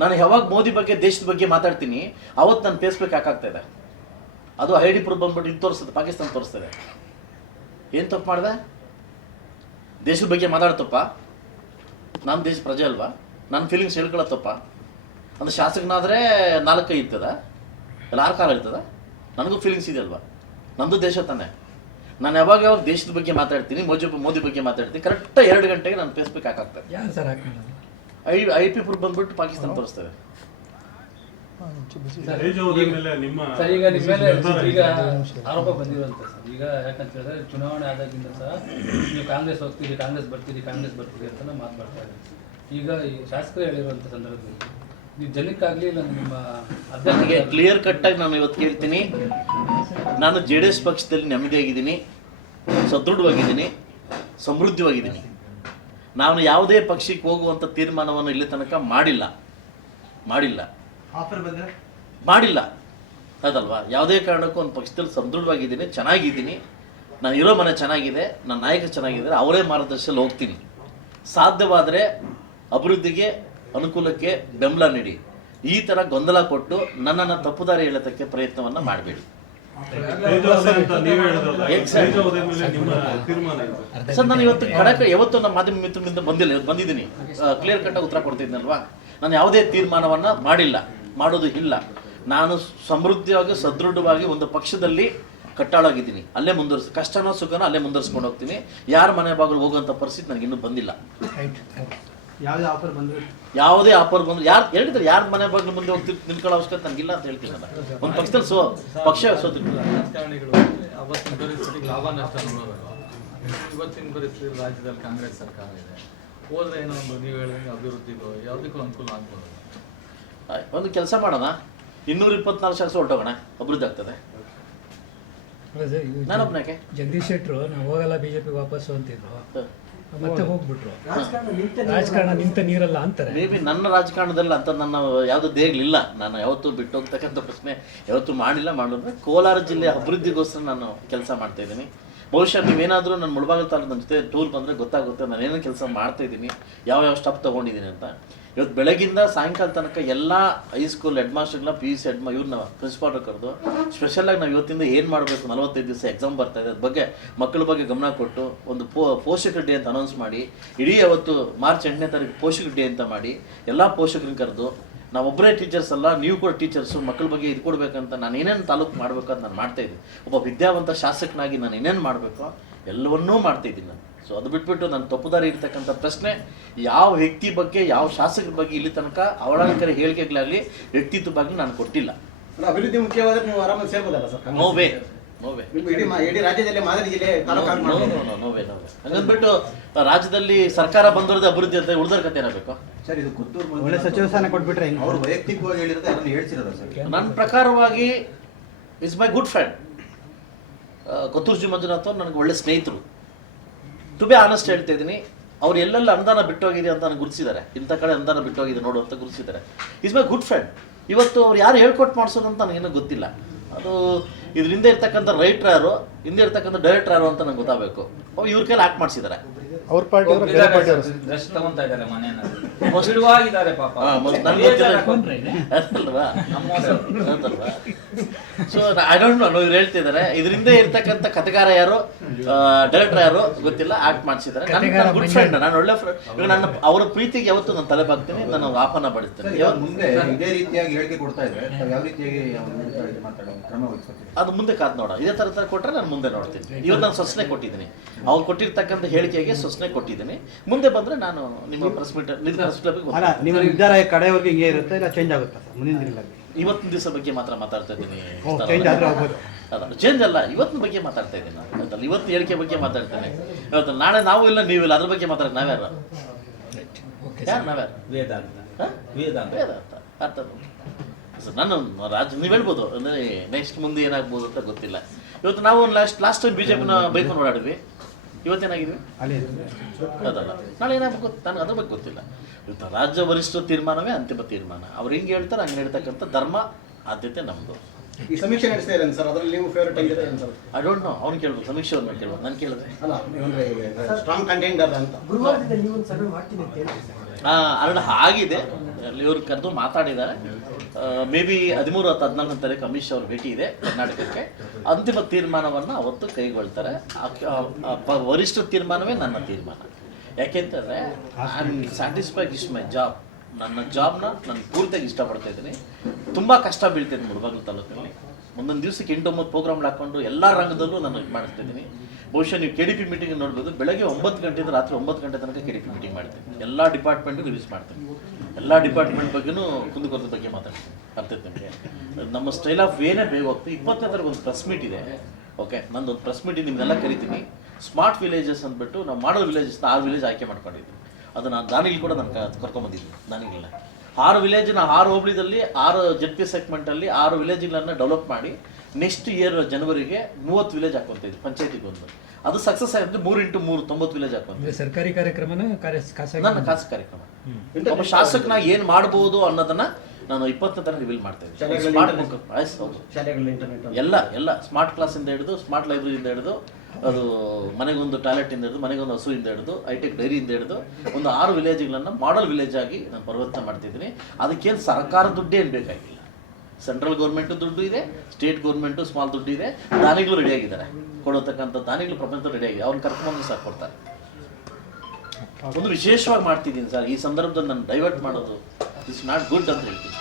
ನಾನು ಯಾವಾಗ ಮೋದಿ ಬಗ್ಗೆ ದೇಶದ ಬಗ್ಗೆ ಮಾತಾಡ್ತೀನಿ ಅವತ್ತು ನಾನು ಫೇಸ್ಬುಕ್ ಹಾಕಾಗ್ತಾ ಇದೆ. ಅದು ಐಡಿ ಪ್ರೂಫ್ ಬಂದ್ಬಿಟ್ಟು ಇದು ತೋರಿಸ್ತದೆ, ಪಾಕಿಸ್ತಾನ ತೋರಿಸ್ತದೆ. ಏನು ತಪ್ಪು ಮಾಡಿದೆ? ದೇಶದ ಬಗ್ಗೆ ಮಾತಾಡ್ತಪ್ಪ? ನಾನು ದೇಶ ಪ್ರಜೆ ಅಲ್ವಾ? ನನ್ನ ಫೀಲಿಂಗ್ಸ್ ಹೇಳ್ಕೊಳ್ಳೋತ್ತಪ್ಪ? ಅಂದ್ರೆ ಶಾಸಕನಾದರೆ 4 ಕೈ ಇರ್ತದ, ಎಲ್ಲ 6 ಕಾಲ ಇರ್ತದ? ನನಗೂ ಫೀಲಿಂಗ್ಸ್ ಇದೆ ಅಲ್ವಾ? ನಮ್ಮದು ದೇಶ ತಾನೆ. ನಾನು ಯಾವಾಗ ದೇಶದ ಬಗ್ಗೆ ಮಾತಾಡ್ತೀನಿ, ಮೋದಿ ಬಗ್ಗೆ ಮಾತಾಡ್ತೀನಿ, ಕರೆಕ್ಟ್ 2 ಗಂಟೆಗೆ ನಾನು ಫೇಸ್ಬುಕ್ ಹಾಕಾಗ್ತದೆ. IP ಪ್ರೂಫ್ ಬಂದ್ಬಿಟ್ಟು ಪಾಕಿಸ್ತಾನ ತೋರಿಸ್ತೇವೆ. ಈಗ ಆರೋಪ ಬಂದಿರುವಂತ ಸರ್, ಈಗ ಯಾಕಂತ ಹೇಳಿದ್ರೆ ಚುನಾವಣೆ ಆದಾಗಿಂದ ಸಹ ನೀವು ಕಾಂಗ್ರೆಸ್ ಹೋಗ್ತೀರಿ, ಕಾಂಗ್ರೆಸ್ ಬರ್ತೀರಿ ಅಂತ ಮಾತಾಡ್ತಾ ಇದ್ದಾರೆ. ಈಗ ಈ ಶಾಸಕರು ಹೇಳಿರುವಂತ ಸಂದರ್ಭದಲ್ಲಿ ನೀವು ಜನಕ್ಕಾಗ್ಲಿ ಇಲ್ಲ ನಿಮ್ಮ ನನಗೆ ಕ್ಲಿಯರ್ ಕಟ್ಟಾಗಿ ನಾನು ಇವತ್ತು ಕೇಳ್ತೀನಿ, ನಾನು JDS ಪಕ್ಷದಲ್ಲಿ ನೆಮ್ಮದಿಯಾಗಿದ್ದೀನಿ, ಸದೃಢವಾಗಿದ್ದೀನಿ, ಸಮೃದ್ಧವಾಗಿದ್ದೀನಿ. ನಾನು ಯಾವುದೇ ಪಕ್ಷಕ್ಕೆ ಹೋಗುವಂಥ ತೀರ್ಮಾನವನ್ನು ಇಲ್ಲಿ ತನಕ ಮಾಡಿಲ್ಲ. ಅದಲ್ವಾ? ಯಾವುದೇ ಕಾರಣಕ್ಕೂ ಒಂದು ಪಕ್ಷದಲ್ಲಿ ಸದೃಢವಾಗಿದ್ದೀನಿ, ಚೆನ್ನಾಗಿದ್ದೀನಿ. ನಾನು ಇರೋ ಮನೆ ಚೆನ್ನಾಗಿದೆ, ನನ್ನ ನಾಯಕ ಚೆನ್ನಾಗಿದ್ದಾರೆ, ಅವರೇ ಮಾರ್ಗದರ್ಶನದಲ್ಲಿ ಹೋಗ್ತೀನಿ. ಸಾಧ್ಯವಾದರೆ ಅಭಿವೃದ್ಧಿಗೆ, ಅನುಕೂಲಕ್ಕೆ ಬೆಂಬಲ ನೀಡಿ. ಈ ಥರ ಗೊಂದಲ ಕೊಟ್ಟು ನನ್ನನ್ನು ತಪ್ಪುದಾರಿ ಹೇಳೋದಕ್ಕೆ ಪ್ರಯತ್ನವನ್ನು ಮಾಡಬೇಡಿ. ಸರ್, ನಾನು ಇವತ್ತು ಯಾವತ್ತು ನಮ್ಮ ಮಾಧ್ಯಮ ಮಿತ್ರರಿಂದ ಬಂದಿದ್ದೀನಿ, ಕ್ಲಿಯರ್ ಕಟ್ಟಾಗಿ ಉತ್ತರ ಕೊಡ್ತಿದ್ದೀನಲ್ವಾ? ನಾನು ಯಾವುದೇ ತೀರ್ಮಾನವನ್ನು ಮಾಡಿಲ್ಲ, ಮಾಡೋದು ಇಲ್ಲ. ನಾನು ಸಮೃದ್ಧಿಯಾಗಿ, ಸದೃಢವಾಗಿ ಒಂದು ಪಕ್ಷದಲ್ಲಿ ಕಟ್ಟಾಳಾಗಿದ್ದೀನಿ. ಅಲ್ಲೇ ಕಷ್ಟನೋ ಸುಖನೋ ಅಲ್ಲೇ ಮುಂದುವರಿಸ್ಕೊಂಡು ಹೋಗ್ತೀನಿ. ಯಾರ ಮನೆ ಬಾಗಿಲು ಹೋಗುವಂಥ ಪರಿಸ್ಥಿತಿ ನನಗೆ ಇನ್ನೂ ಬಂದಿಲ್ಲ. ಯಾವುದೇ ಆಫರ್ ಬಂದ್ರು ಯಾರು ಹೇಳಿದ್ರೆ ಯಾರ ಮನೆ ಬಾಗಿಲು ಮುಂದೆ ಹೋಗ್ತಿರ್ ನಿಂತ್ಕೊಳ್ಳೋ ಅವಶ್ಯಕತೆ ನನಗಿಲ್ಲ ಅಂತ ಹೇಳ್ತೀನಿ. ಒಂದು ಪಕ್ಷದಲ್ಲಿ ಪಕ್ಷ ರಾಜಕಾರಣಿಗಳು ಅವತ್ತಿನ ಪರಿಸ್ಥಿತಿಗೆ ಲಾಭ ನಷ್ಟ ನೋಡೋದು. ಇವತ್ತಿನ ಪರಿಸ್ಥಿತಿ ರಾಜ್ಯದಲ್ಲಿ ಕಾಂಗ್ರೆಸ್ ಸರ್ಕಾರ ಇದೆ, ಹೋದ್ರೆ ಏನೋ ಒಂದು ನೀವು ಹೇಳಿದಂಗೆ ಅಭಿವೃದ್ಧಿಗೂ ಯಾವುದಕ್ಕೂ ಅನುಕೂಲ ಆಗ್ಬೋದು. ಒಂದು ಕೆಲಸ ಮಾಡೋಣ, 224 ಶಾಸಕ ಹೊರಟೋಗೋಣ, ಅಭಿವೃದ್ಧಿ ಆಗ್ತದೆ. ನಾನೊಬ್ಬನಾಕೆ ಜಗದೀಶ್ ಶೆಟ್ಟರು ನಾವು ಹೋಗಲ್ಲ ಬಿಜೆಪಿ ವಾಪಸ್ಸು ಅಂತಿದ್ರು, ಮತ್ತೆ ಹೋಗ್ಬಿಟ್ರು. ರಾಜಕಾರಣ ನಿಂತ ನೀರಲ್ಲ ಅಂತಾರೆ. ಮೇ ಬಿ ನನ್ನ ರಾಜಕಾರಣದಲ್ಲಿ ಅಂತ ನನ್ನ ಯಾವುದು ದೇಗ್ಲಿಲ್ಲ. ನಾನು ಯಾವತ್ತೂ ಬಿಟ್ಟು ಹೋಗ್ತಕ್ಕಂಥ ಪ್ರಶ್ನೆ ಯಾವತ್ತೂ ಮಾಡಿದ್ರೆ ಕೋಲಾರ ಜಿಲ್ಲೆ ಅಭಿವೃದ್ಧಿಗೋಸ್ಕರ ನಾನು ಕೆಲಸ ಮಾಡ್ತಾ ಇದ್ದೀನಿ. ಬಹುಶಃ ನೀವೇನಾದರೂ ನನ್ನ ಮುಳಬಾಗಿಲು ತಾಲೂಕು ನನ್ನ ಜೊತೆ ಟೂರ್ ಬಂದರೆ ಗೊತ್ತಾಗುತ್ತೆ ನಾನು ಏನೇನು ಕೆಲಸ ಮಾಡ್ತಾ ಇದ್ದೀನಿ, ಯಾವ ಸ್ಟೆಪ್ ತೊಗೊಂಡಿದ್ದೀನಿ ಅಂತ. ಇವತ್ತು ಬೆಳಗಿಂದ ಸಾಯಂಕಾಲ ತನಕ ಎಲ್ಲ ಹೈಸ್ಕೂಲ್ ಹೆಡ್ ಮಾಸ್ಟರ್ಗಳನ್ನ PUC ಇವ್ರನ್ನ ಪ್ರಿನ್ಸಿಪಾಲ್ ಕರೆದು ಸ್ಪೆಷಲಾಗಿ ನಾವು ಇವತ್ತಿಂದ ಏನು ಮಾಡಬೇಕು, 45 ದಿವಸ ಎಕ್ಸಾಮ್ ಬರ್ತಾ ಇದೆ, ಅದ್ರ ಬಗ್ಗೆ ಮಕ್ಕಳ ಬಗ್ಗೆ ಗಮನ ಕೊಟ್ಟು ಒಂದು ಪೋಷಕರ ಡೇ ಅಂತ ಅನೌನ್ಸ್ ಮಾಡಿ, ಇಡೀ ಅವತ್ತು ಮಾರ್ಚ್ 8ನೇ ತಾರೀಕು ಪೋಷಕರ ಡೇ ಅಂತ ಮಾಡಿ ಎಲ್ಲ ಪೋಷಕರನ್ನ ಕರೆದು, ನಾವೊಬ್ಬರೇ ಟೀಚರ್ಸ್ ಅಲ್ಲ, ನೀವು ಕೂಡ ಟೀಚರ್ಸು, ಮಕ್ಕಳ ಬಗ್ಗೆ ಇದು ಕೊಡಬೇಕಂತ ನಾನು ಏನೇನು ತಾಲೂಕು ಮಾಡಬೇಕು ಅಂತ ನಾನು ಮಾಡ್ತಾಯಿದ್ದೀನಿ. ಒಬ್ಬ ವಿದ್ಯಾವಂತ ಶಾಸಕನಾಗಿ ನಾನು ಏನೇನು ಮಾಡಬೇಕು ಎಲ್ಲವನ್ನೂ ಮಾಡ್ತಾಯಿದ್ದೀನಿ ನಾನು. ಸೊ ಅದು ಬಿಟ್ಬಿಟ್ಟು ನಾನು ತಪ್ಪುದಾರಿ ಇರ್ತಕ್ಕಂಥ ಪ್ರಶ್ನೆ ಯಾವ ವ್ಯಕ್ತಿ ಬಗ್ಗೆ, ಯಾವ ಶಾಸಕರ ಬಗ್ಗೆ ಇಲ್ಲಿ ತನಕ ಅವಳಂಕರ ಹೇಳಿಕೆಗಳಾಗಲಿ ವ್ಯಕ್ತಿತ್ವ ಬಗ್ಗೆ ನಾನು ಕೊಟ್ಟಿಲ್ಲ. ಅಭಿವೃದ್ಧಿ ಮುಖ್ಯವಾದ್ರೆ ನೀವು ಆರಾಮಾಗಿ ಸೇರ್ಬೋದಲ್ಲ ಸರ್? ನೋವೇ ಇಡೀ ರಾಜ್ಯದಲ್ಲಿ ಮಾದರಿ ಜಿಲ್ಲೆ ನೋವೇ ಹಂಗಂದ್ಬಿಟ್ಟು ರಾಜ್ಯದಲ್ಲಿ ಸರ್ಕಾರ ಬಂದಿರೋದು ಅಭಿವೃದ್ಧಿ ಅಂತ ಉಳಿದರ ಕತೆ ಏನಾಗಬೇಕು ಸರ್? ಇದು ಕೊತ್ತೂರು ಒಳ್ಳೆ ಸಚಿವ ಸ್ಥಾನ ಕೊಟ್ಬಿಟ್ರೆ ಅವ್ರು ವೈಯಕ್ತಿಕವಾಗಿ ಹೇಳಿರೋದು ಅದನ್ನು ಹೇಳ್ಸಿರೋದ ಸರ್? ನನ್ನ ಪ್ರಕಾರವಾಗಿ is my good friend. Kothur G Manjunath ಅವ್ರು ನನಗೆ ಒಳ್ಳೆ ಸ್ನೇಹಿತರು. ಟು ಬಿ ಆನೆಸ್ಟ್ ಹೇಳ್ತಾ ಇದ್ದೀನಿ, ಅವ್ರು ಎಲ್ಲೆಲ್ಲ ಅನುದಾನ ಬಿಟ್ಟೋಗಿದೆ ಅಂತ ನನಗೆ ಗುರುತಿಸಿದ್ದಾರೆ. ಇಂಥ ಕಡೆ ಅನುದಾನ ಬಿಟ್ಟೋಗಿದೆ ನೋಡು ಅಂತ ಗುರುತಿಸಿದ್ದಾರೆ. Is my good friend. ಇವತ್ತು ಅವ್ರು ಯಾರು ಹೇಳ್ಕೊಟ್ಟು ಮಾಡಿಸೋದು ಅಂತ ನನಗೇನೋ ಗೊತ್ತಿಲ್ಲ. ಅದು ಇದ್ರ ಹಿಂದೆ ಇರ್ತಕ್ಕಂಥ ರೈಟ್ರ್ ಯಾರು, ಹಿಂದೆ ಇರ್ತಕ್ಕಂಥ ಡೈರೆಕ್ಟರ್ ಯಾರು ಅಂತ ನಂಗೆ ಗೊತ್ತಾಗಬೇಕು. ಅವ್ರು ಇವ್ರ ಕೈಲಿ ಆಕ್ಟ್ ಮಾಡಿಸಿದ್ದಾರೆ. ಅವ್ರ ಪಾರ್ಟಿ ತಗೊಂತಾ ಇದ್ದಾರೆ ಮನೆಯನ್ನ ಸೊ ಐ ಡೋಂಟ್ ನೋ, ಇವ್ರು ಹೇಳ್ತಿದ್ದಾರೆ ಇದರಿಂದ ಇರ್ತಕ್ಕಂಥ ಕಥೆಗಾರ ಯಾರು, ಡೈರೆಕ್ಟರ್ ಯಾರು ಗೊತ್ತಿಲ್ಲ, ಆಕ್ಟ್ ಮಾಡಿಸಿದ್ದಾರೆ. ನನ್ನ ಗುಡ್ ಫ್ರೆಂಡ್, ನಾನು ಒಳ್ಳೆ ಫ್ರೆಂಡ್. ಈಗ ನನ್ನ ಅವರ ಪ್ರೀತಿಗೆ ಯಾವತ್ತು ನಾನು ತಲೆ ಬಾಗ್ತೀನಿ, ನಾನು ಆಹ್ವಾನ ಪಡಿಸ್ತೇನೆ. ಮುಂದೆ ಇದೇ ರೀತಿಯಾಗಿ ಹೇಳಿಕೆ ಕೊಡ್ತಾ ಇದ್ದಾರೆ, ಯಾವ ರೀತಿಯಾಗಿ ಕ್ರಮ ವಹಿಸ್ತಾರೆ ಅದು ಮುಂದೆ ಕಾದ್ ನೋಡ. ಇದೇ ತರ ಕೊಟ್ಟರೆ ನಾನು ಮುಂದೆ ನೋಡ್ತೀನಿ. ಇವತ್ತು ನಾನು ಸೊಸನೆ ಕೊಟ್ಟಿದ್ದೀನಿ, ಅವ್ರು ಕೊಟ್ಟಿರ್ತಕ್ಕಂಥ ಹೇಳಿಕೆಗೆ ಸೊಸನೆ ಕೊಟ್ಟಿದ್ದೀನಿ. ಮುಂದೆ ಬಂದ್ರೆ ನಾನು ನಿಮ್ಮ ಪ್ರೆಸ್ ಮೀಟ್ ನಿಮ್ಮ ನಿರ್ಧಾರ ಕಡೆವರೆಗೆ ಹಿಂಗೆ ಇರುತ್ತೆ, ಇಲ್ಲ ಚೇಂಜ್ ಆಗುತ್ತೆ ಸರ್ ಮುಂದಿನ ದಿನಗಳಲ್ಲಿ? ಇವತ್ತಿನ ದಿವಸ ಬಗ್ಗೆ ಮಾತ್ರ ಮಾತಾಡ್ತಾ ಇದ್ದೀನಿ. ಚೇಂಜ್ ಅಲ್ಲ, ಇವತ್ತಿನ ಬಗ್ಗೆ ಮಾತಾಡ್ತಾ ಇದ್ದೀನಿ ನಾನು. ಇವತ್ತು ಹೇಳಿಕೆ ಬಗ್ಗೆ ಮಾತಾಡ್ತೇನೆ. ಇವತ್ತು ನಾಳೆ ನಾವು ಇಲ್ಲ ನೀವಿಲ್ಲ, ಅದ್ರ ಬಗ್ಗೆ ಮಾತಾಡೋದು ನಾವ್ಯಾರು? ಅರ್ಥ ನಾನು ನೀವು ಹೇಳ್ಬೋದು ಅಂದರೆ ನೆಕ್ಸ್ಟ್ ಮುಂದೆ ಏನಾಗ್ಬೋದು ಅಂತ ಗೊತ್ತಿಲ್ಲ. ಇವತ್ತು ನಾವು ಲಾಸ್ಟ್ ಟೈಮ್ BJPನ ಬೈಕೊಂಡು ಓಡಾಡಿದ್ವಿ, ಇವತ್ತೇನಾಗಿದ್ವಿ ಅದಲ್ಲ, ನಾಳೆ ಏನಾಗ ನನಗೆ ಅದ್ರ ಬಗ್ಗೆ ಗೊತ್ತಿಲ್ಲ. ಇವತ್ತು ರಾಜ್ಯ ವರಿಷ್ಠ ತೀರ್ಮಾನವೇ ಅಂತಿಮ ತೀರ್ಮಾನ. ಅವ್ರು ಹಿಂಗೆ ಹೇಳ್ತಾರೆ, ಹಂಗೆ ಹೇಳ್ತಕ್ಕಂಥ ಧರ್ಮ ಆದ್ಯತೆ ನಮ್ಮದು. ಈ ಸಮೀಕ್ಷೆ ನಡೆಸ್ತಾ ಇರೇನು ಸರ್? ಅದರಲ್ಲಿ ನೀವು ಫೇವರೇಟ್ ಆಗಿದೆ ಸರ್? ಐ ಡೋಂಟ್ ನೋ, ಅವ್ನು ಕೇಳ್ಬೋದು, ಸಮೀಕ್ಷೆಯವ್ರನ್ನ ಕೇಳ್ಬೋದು, ನಾನು ಕೇಳಿದ್ರೆ ಅಲ್ಲ ಸ್ಟ್ರಾಂಗ್ ಕಂಟೆಂಡರ್ ಅಂತ ಅರಳ ಆಗಿದೆ. ಅಲ್ಲಿ ಇವ್ರು ಕರೆದು ಮಾತಾಡಿದ್ದಾರೆ. ಮೇ ಬಿ 13-14 ತಾರೀಕು ಅಮಿತ್ ಶಾ ಅವ್ರ ಭೇಟಿ ಇದೆ ಕರ್ನಾಟಕಕ್ಕೆ. ಅಂತಿಮ ತೀರ್ಮಾನವನ್ನು ಅವತ್ತು ಕೈಗೊಳ್ತಾರೆ. ವರಿಷ್ಠ ತೀರ್ಮಾನವೇ ನನ್ನ ತೀರ್ಮಾನ. ಯಾಕೆಂತಂದರೆ I am satisfied is my job. ನನ್ನ ಜಾಬ್ನ ನಾನು ಪೂರ್ತಿಯಾಗಿ ಇಷ್ಟಪಡ್ತಾ ಇದ್ದೀನಿ. ತುಂಬ ಕಷ್ಟ ಬೀಳ್ತಿದ್ದೀನಿ ಮುಳಬಾಗಿಲು ತಾಲೂಕಲ್ಲಿ. ಒಂದೊಂದು ದಿವಸಕ್ಕೆ 8-9 ಪ್ರೋಗ್ರಾಮ್ಗಳು ಹಾಕ್ಕೊಂಡು ಎಲ್ಲ ರಂಗದಲ್ಲೂ ನಾನು ಇದು ಮಾಡ್ತಾ ಇದ್ದೀನಿ. ಬಹುಶಃ ನೀವು KDP ಮೀಟಿಂಗ್ ನೋಡ್ಬೋದು. ಬೆಳಗ್ಗೆ 9 ಗಂಟೆಯಿಂದ ರಾತ್ರಿ 9 ಗಂಟೆ ತನಕ KDP ಮೀಟಿಂಗ್ ಮಾಡ್ತೀನಿ. ಎಲ್ಲ ಡಿಪಾರ್ಟ್ಮೆಂಟು ರಿವ್ಯೂಸ್ ಮಾಡ್ತೀನಿ. ಎಲ್ಲ ಡಿಪಾರ್ಟ್ಮೆಂಟ್ ಬಗ್ಗೆನೂ ಕುಂದುಕೊರತೆ ಬಗ್ಗೆ ಮಾತಾಡ್ತೀನಿ. ಅರ್ಥೈತೆ ನಿಮಗೆ? ನಮ್ಮ ಸ್ಟೈಲ್ ಆಫ್ ವೇನೇ ಬೇಗ ಹೋಗ್ತೀವಿ. 20ನೇ ತಾರೀಕು ಒಂದು ಪ್ರೆಸ್ ಮೀಟ್ ಇದೆ. ಓಕೆ, ನಂದು ಒಂದು ಪ್ರೆಸ್ ಮೀಟಿಂಗ್ ನಿಮ್ಮೆಲ್ಲ ಕರಿತೀನಿ. ಸ್ಮಾರ್ಟ್ ವಿಲೇಜಸ್ ಅಂದ್ಬಿಟ್ಟು ನಾವು ಮಾಡೋ ವಿಲೇಜಸ್ನ 6 ವಿಲೇಜ್ ಆಯ್ಕೆ ಮಾಡ್ಕೊಂಡಿದ್ವಿ. ಅದು ನಾನು ದಾನಿಗಳು ಕೂಡ ನಾನು ಕರ್ಕೊಂಬಂದಿದ್ದೀನಿ. ದಾನಿಗಳನ್ನ 6 ವಿಲೇಜ್ನ 6 ಹೋಬಳಿದಲ್ಲಿ 6 ZP ಸೆಗ್ಮೆಂಟಲ್ಲಿ 6 ವಿಲೇಜ್ಗಳನ್ನು ಡೆವಲಪ್ ಮಾಡಿ ನೆಕ್ಸ್ಟ್ ಇಯರ್ ಜನವರಿಗೆ 30 ವಿಲೇಜ್ ಹಾಕೊಂತಿದ್ವಿ ಪಂಚಾಯತಿಗೆ ಒಂದು. ಅದು ಸಕ್ಸಸ್ ಆಗಿದ್ದು 3x3 90 ವಿಲೇಜ್ ಹಾಕೊಂತ. ಸರ್ಕಾರಿ ಕಾರ್ಯಕ್ರಮನ ಖಾಸಗಿ ನನ್ನ ಖಾಸಗಿ ಕಾರ್ಯಕ್ರಮ. ಒಬ್ಬ ಶಾಸಕನಾಗಿ ಏನು ಮಾಡ್ಬೋದು ಅನ್ನೋದನ್ನ ನಾನು 20ನೇ ತಾರೀಕು ರಿವೀಲ್ ಮಾಡ್ತಾ ಇದ್ದೀನಿ. ಎಲ್ಲ ಸ್ಮಾರ್ಟ್ ಕ್ಲಾಸಿಂದ ಹಿಡಿದು ಸ್ಮಾರ್ಟ್ ಲೈಬ್ರರಿಯಿಂದ ಹಿಡಿದು ಅದು ಮನೆಗೊಂದು ಟಾಯ್ಲೆಟಿಂದ ಹಿಡಿದು ಮನೆಗೊಂದು ಹಸುವಿಂದ ಹಿಡಿದು ಹೈಟೆಕ್ ಡೈರಿಯಿಂದ ಹಿಡಿದು ಒಂದು 6 ವಿಲೇಜ್ಗಳನ್ನು ಮಾಡೆಲ್ ವಿಲೇಜ್ ಆಗಿ ನಾನು ಪರಿವರ್ತನೆ ಮಾಡ್ತಿದ್ದೀನಿ. ಅದಕ್ಕೇನು ಸರ್ಕಾರ ದುಡ್ಡೇ ಏನು ಬೇಕಾಗಿಲ್ಲ. ಸೆಂಟ್ರಲ್ ಗೌರ್ಮೆಂಟು ದುಡ್ಡು ಇದೆ, ಸ್ಟೇಟ್ ಗೌರ್ಮೆಂಟು ಸ್ಮಾಲ್ ದುಡ್ಡು ಇದೆ. ದಾನಿಗಳು ರೆಡಿಯಾಗಿದ್ದಾರೆ, ಕೊಡೋತಕ್ಕಂಥ ದಾನಿಗಳು ಪ್ರಪಂಚದಲ್ಲಿ ರೆಡಿಯಾಗಿದೆ. ಅವ್ರನ್ನ ಕರ್ಕೊಂಡು ಸಹ ಕೊಡ್ತಾರೆ. ಒಂದು ವಿಶೇಷವಾಗಿ ಮಾಡ್ತಿದ್ದೀನಿ ಸರ್. ಈ ಸಂದರ್ಭದಲ್ಲಿ ನಾನು ಡೈವರ್ಟ್ ಮಾಡೋದು ಇಟ್ಸ್ ನಾಟ್ ಗುಡ್ ಅಂತ ಹೇಳ್ತೀನಿ.